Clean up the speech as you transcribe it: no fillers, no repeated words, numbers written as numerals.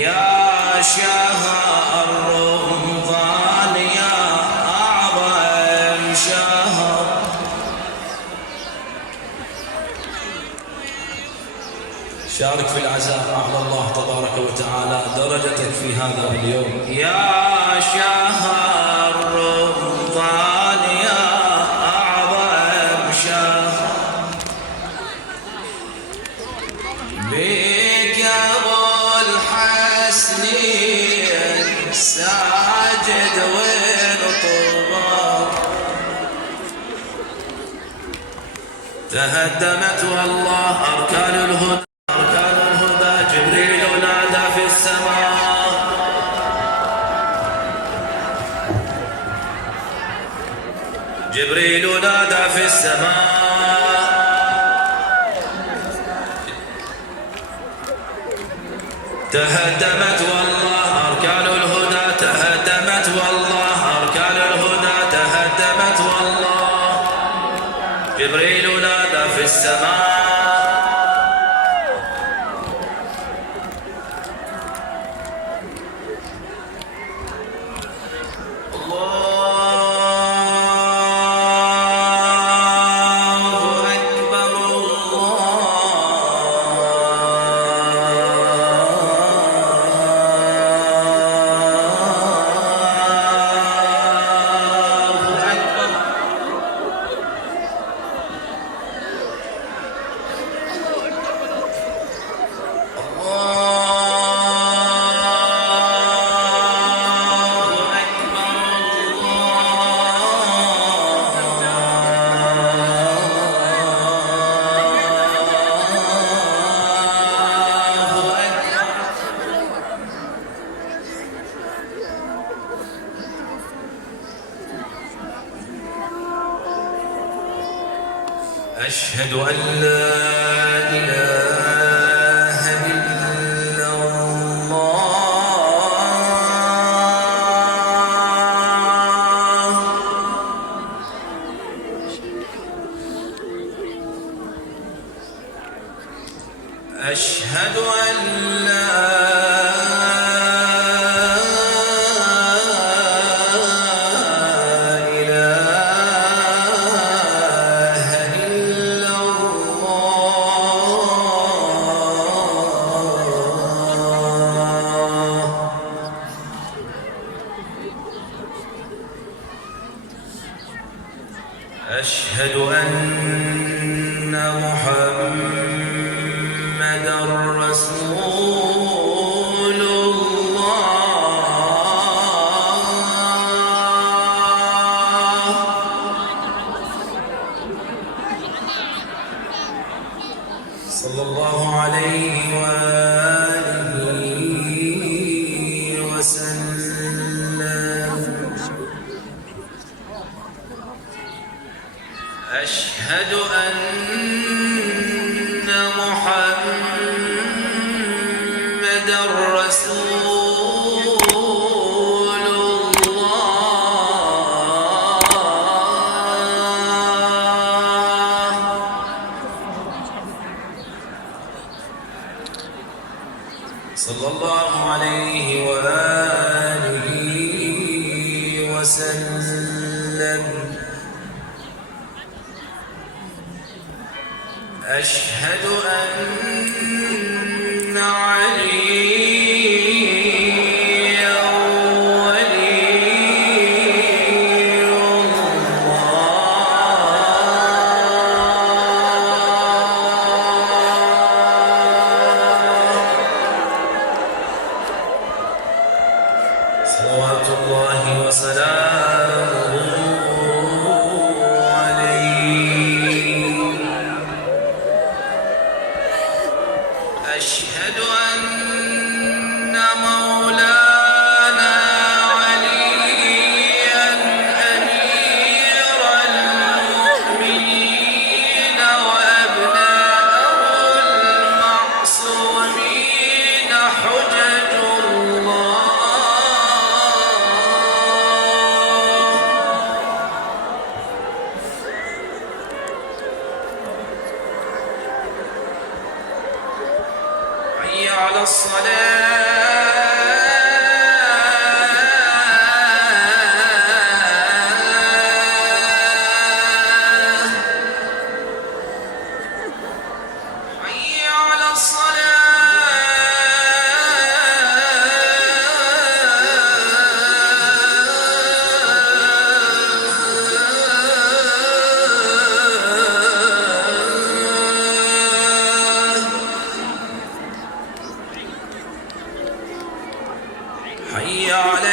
يا شهر رمضان يا أعظم شهر، شارك في العزاء، أعلى الله تبارك وتعالى درجتك في هذا اليوم. يا شهر رمضان يا أعظم شهر، بك يا أبو الحسنين ساجد والطبار، تهدمت والله أركان الهدى، جبريل نادى في السماء، جبريل نادى في السماء، تهدمت والله أركان الهدى، تهدمت والله أركان الهدى، تهدمت والله، جبريل نادى في السماء. أشهد أن لا إله إلا الله، أشهد أن لا أشهد أن محمدًا رسول الله، صلى الله عليه وآله وسلم. أشهد أن محمدًا رسول الله، صلى الله عليه وآله وسلم. أشهد أن عليا ولي الله، صلوات الله وسلامه عليه. أشهد أن مولانا عليا أمير المؤمنين وأبناءه المعصومين حجج الله، حي على الصلاة. حي على